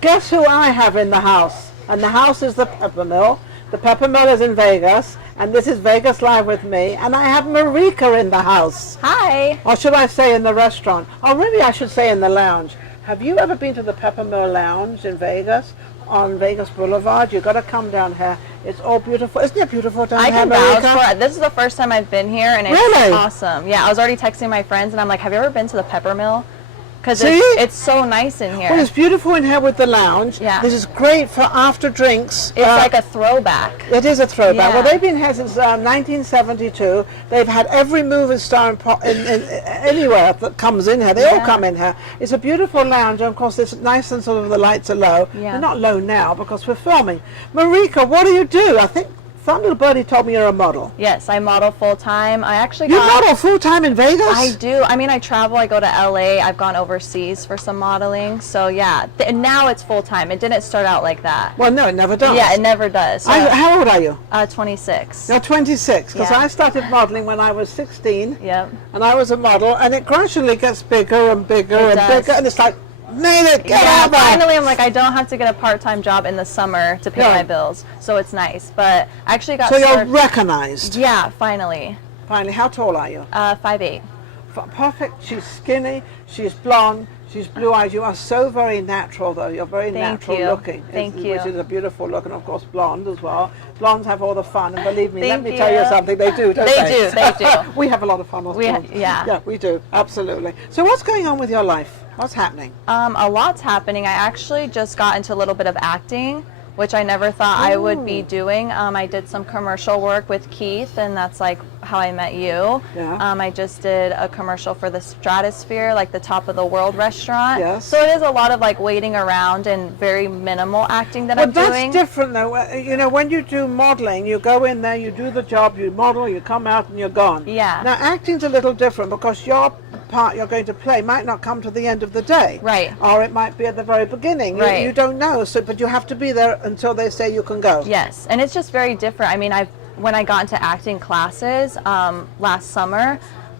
guess who I have in the house? And the house is the Pepper Mill. The Pepper Mill is in Vegas, and this is Vegas Live with me. And I have Mireika in the house. Hi. Or should I say in the restaurant? Or maybe I should say in the lounge. Have you ever been to the Pepper Mill Lounge in Vegas? On Vegas Boulevard? You've got to come down here. It's all beautiful. Isn't it beautiful down here, I can vouch for it. This is the first time I've been here, and it's really awesome. Yeah, I was already texting my friends, and I'm like, have you ever been to the Pepper Mill? Because it's so nice in here. Well, it's beautiful in here with the lounge. Yeah. This is great for after drinks. It's like a throwback. It is a throwback. Yeah. Well, they've been here since 1972. They've had every movie star in anywhere that comes in here. They all come in here. It's a beautiful lounge, and of course it's nice and sort of the lights are low. Yeah. They're not low now because we're filming. Mireika, what do you do? I think some little birdie told me you're a model. Yes, I model full time. I actually You model full time in Vegas? I do. I mean, I travel. I go to LA. I've gone overseas for some modeling. So yeah, now it's full time. It didn't start out like that. Well, no, it never does. Yeah, it never does. So, how old are you? 26. You're 26, because Yeah. I started modeling when I was 16. Yep. And I was a model, and it gradually gets bigger and bigger It and does. bigger, and it's like, made it, get Yeah, out there. finally I'm like, I don't have to get a part-time job in the summer to pay Yeah. my bills, so it's nice. But I actually got So you're started. recognized. Yeah, finally. Finally, how tall are you? 5'8". Perfect. She's skinny. She's blonde. She's blue-eyed. You are so very natural, though. You're very natural looking. Thank you. Which is a beautiful look, and of course blonde as well. Blondes have all the fun, and believe me, let Thank me tell you you. something. They do, don't They they? do, they do. We have a lot of fun with blondes. Yeah. Yeah, we do. Absolutely. So what's going on with your life? What's happening? A lot's happening. I actually just got into a little bit of acting, which I never thought I would be doing. I did some commercial work with Keith, and that's like how I met you. Yeah. I just did a commercial for the Stratosphere, like the Top of the World restaurant. Yes. So it is a lot of like waiting around and very minimal acting that I'm doing. That's different though. You know, when you do modeling, you go in there, you do the job, you model, you come out and you're gone. Yeah. Now acting's a little different because your part you're going to play might not come to the end of the day. Right. Or it might be at the very beginning. Right. You don't know, so but you have to be there until they say you can go. Yes, and it's just very different. I mean, when I got into acting classes last summer,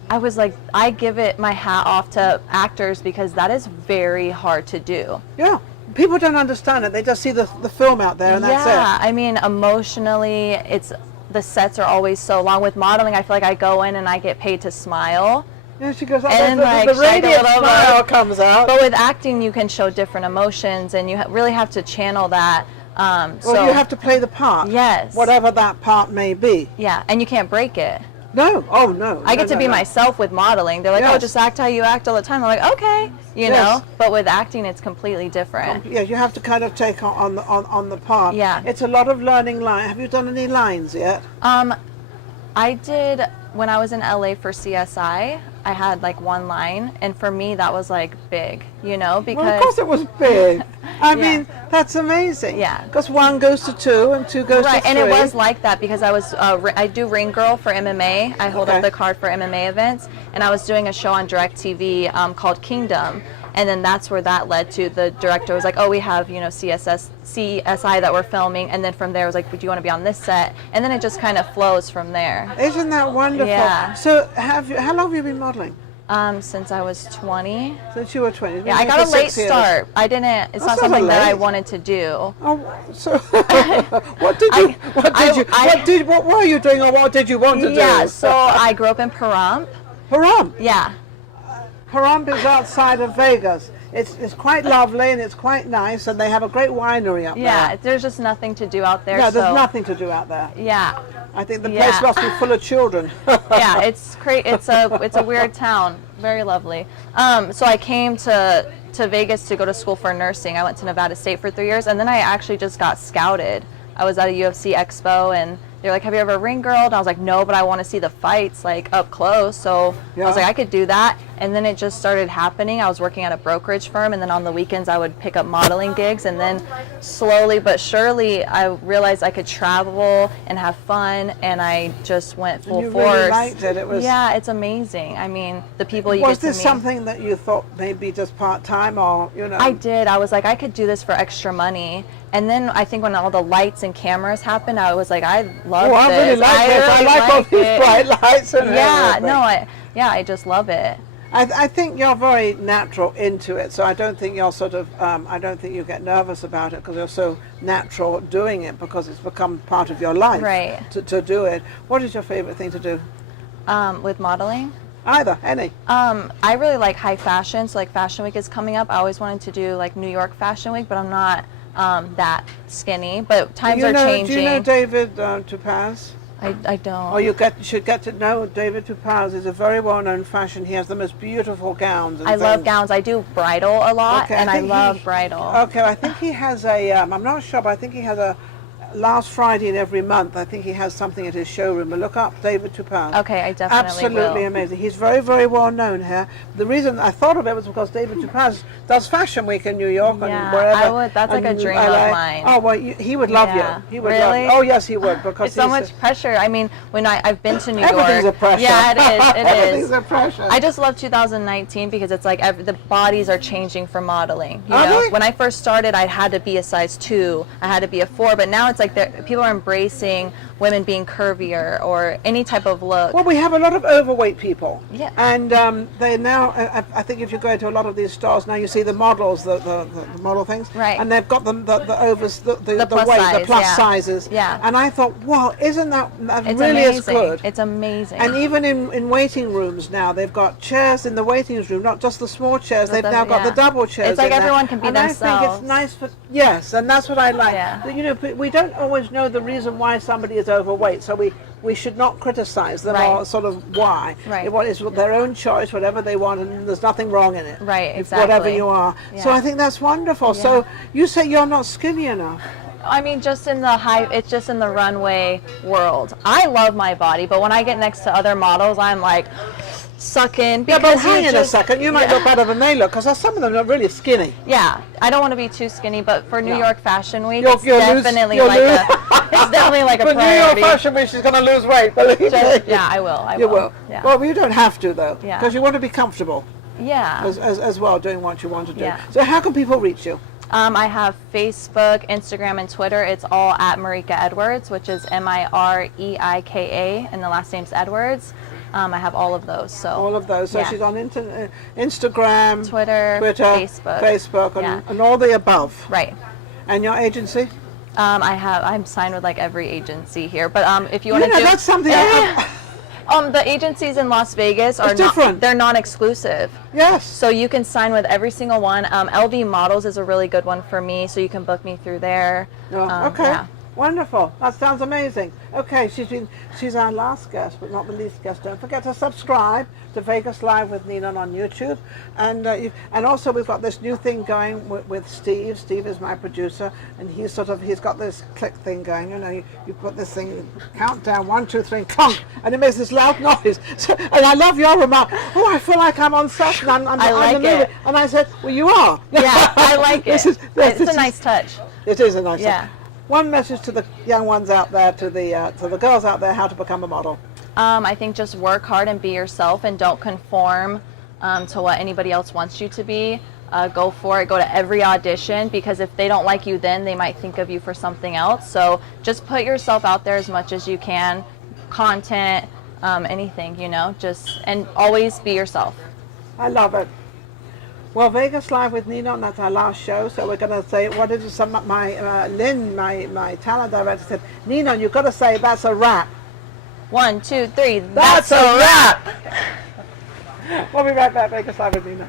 I was like, I give it my hat off to actors because that is very hard to do. Yeah. People don't understand it. They just see the film out there and that's it. Yeah, I mean, emotionally, the sets are always so long. With modeling, I feel like I go in and I get paid to smile. Yeah, she goes, And the like, radiant shake a little smile bit. comes out. But with acting, you can show different emotions, and you really have to channel that. Well, you have to play the part. Yes. Whatever that part may be. Yeah, and you can't break it. No. Oh, no. I get to be no. myself with modeling. They're like, oh, Yes. just act how you act all the time. I'm like, okay, you Yes. know. But with acting, it's completely different. Yeah, you have to kind of take on the part. Yeah. It's a lot of learning line. Have you done any lines yet? I did, when I was in LA for CSI, I had like one line, and for me that was like big, you know, because Well, of course it was big. I Yeah. mean, that's amazing. Yeah. Because 1 goes to 2 and 2 goes to 3. and it was like that because I was I do Ring Girl for MMA. I hold Okay. up the card for MMA events, and I was doing a show on DirecTV called Kingdom. And then that's where that led to. The director was like, oh, we have, you know, CSI that we're filming. And then from there, I was like, would you want to be on this set? And then it just kind of flows from there. Isn't that wonderful? Yeah. So how long have you been modeling? Since I was 20. Since you were 20. You've been Yeah, I doing got it a for late 6 years. start. I didn't, it's not That's something not that I late. wanted to do. Oh, so what were you doing or what did you want to do? Yeah, so I grew up in Pahrump. Pahrump. Yeah. Pahrump is outside of Vegas. It's quite lovely and it's quite nice, and they have a great winery up Yeah, there. there's just nothing to do out there. Yeah, there's so, nothing to do out there. Yeah. I think the Yeah. place must be full of children. Yeah, it's a weird town. Very lovely. So I came to Vegas to go to school for nursing. I went to Nevada State for 3 years, and then I actually just got scouted. I was at a UFC expo, and they're like, have you ever ring girled? And I was like, no, but I want to see the fights like up close. So I was like, I could do that. And then it just started happening. I was working at a brokerage firm, and then on the weekends I would pick up modeling gigs. And then slowly but surely I realized I could travel and have fun, and I just went full you force. really liked it. It was. Yeah, it's amazing. I mean, the people you Was get to meet. this something that you thought maybe just part-time, or you know? I did. I was like, I could do this for extra money. And then I think when all the lights and cameras happened, I was like, I love Oh, I this. really like this. I really like all these it. bright lights and Yeah, everything. no, I just love it. I think you're very natural into it, so I don't think you're sort of, I don't think you get nervous about it because you're so natural doing it because it's become part of your life Right. to do it. What is your favorite thing to do? With modeling, Either, any. I really like high fashion. So like Fashion Week is coming up. I always wanted to do like New York Fashion Week, but I'm not that skinny. But times are changing. Do you know David Topaz? I don't. Oh, you should get to know David Topaz. Is a very well-known fashion. He has the most beautiful gowns. And I love things. gowns. I do bridal a lot, Okay, and I think love bridal. Okay, I think he has a. I'm not sure, but I think he has a. Last Friday in every month, I think he has something at his showroom. But look up David Topaz. Okay, I definitely Absolutely will. amazing. He's very, very well known here. The reason I thought of it was because David Topaz does Fashion Week in New York Yeah, and wherever. I would. That's like a dream LA. of mine. Oh well, he would love Yeah. you. He would love Really? you. Oh yes, he would because It's so much pressure. I mean, when I've been to New York. Everything's a pressure. Yeah, it is. It Everything's is. a pressure. I just love 2019 because it's like the bodies are changing for modeling. You Are know, they? when I first started, I had to be a size 2. I had to be a 4, but now it's like people are embracing women being curvier or any type of look. Well, we have a lot of overweight people. Yeah. And they now, I think if you go to a lot of these stores now, you see the models, the model things. Right. And they've got the overs, the plus weight, size, the plus yeah. sizes. Yeah. And I thought, wow, isn't that It's really amazing. is good? It's amazing. And even in waiting rooms now, they've got chairs in the waiting room, not just the small chairs. They've now got the double chairs. It's like in there. everyone can be and themselves. I think it's nice for yes, and that's what I like. Yeah. You know, we don't always know the reason why somebody is overweight, so we should not criticize them Right. or sort of why. Right. It's their own choice, whatever they want, and there's nothing wrong in it. Right, It's whatever exactly. you are. So Yeah. I think that's wonderful. Yeah. So you say you're not skinny enough. I mean, just in the it's just in the runway world. I love my body, but when I get next to other models, I'm like sucking Yeah, because but hang in a second. You might Yeah. look better than they look, because some of them are really skinny. Yeah, I don't want to be too skinny, but for New No. York Fashion Week, You'll it's lose- definitely you'll like lose- it's definitely like a But New York priority. Fashion Week, she's going to lose weight, believe me. Yeah, I will. You will. Yeah. Well, you don't have to, though, Yeah. because you want to be comfortable Yeah. as well, doing what you want to do. Yeah. So how can people reach you? I have Facebook, Instagram, and Twitter. It's all at Mireika Edwards, which is Mireika, and the last name's Edwards. I have all of those. So All of those. So yeah. she's on Instagram, Twitter, Facebook, Yeah. and all the above. Right. And your agency? I'm signed with like every agency here, but if you You want to know, do that's something. the agencies in Las Vegas are different. They're non-exclusive. Yes. So you can sign with every single one. LV Models is a really good one for me, so you can book me through there. Okay. Yeah. Wonderful. That sounds amazing. Okay, she's our last guest, but not the least guest. Don't forget to subscribe to Vegas Live with Ninon on YouTube, and also we've got this new thing going with Steve. Steve is my producer, and he's got this click thing going. You know, you put this thing, count down 1, 2, 3, clunk, and it makes this loud noise. So, and I love your remark. Oh, I feel like I'm on set, and I'm I like the movie. it. And I said, well, you are. Yeah, I like it. It's a nice touch. It is a nice. Yeah. One message to the young ones out there, to the girls out there, how to become a model. I think just work hard and be yourself, and don't conform to what anybody else wants you to be. Go for it. Go to every audition, because if they don't like you then, they might think of you for something else. So just put yourself out there as much as you can. Content, anything, and always be yourself. I love it. Well, Vegas Live with Ninon, that's our last show, so we're going to say, what is it? Lynn, my talent director, said, Ninon, you've got to say, that's a wrap. 1, 2, 3. That's a wrap! We'll be right back, Vegas Live with Ninon.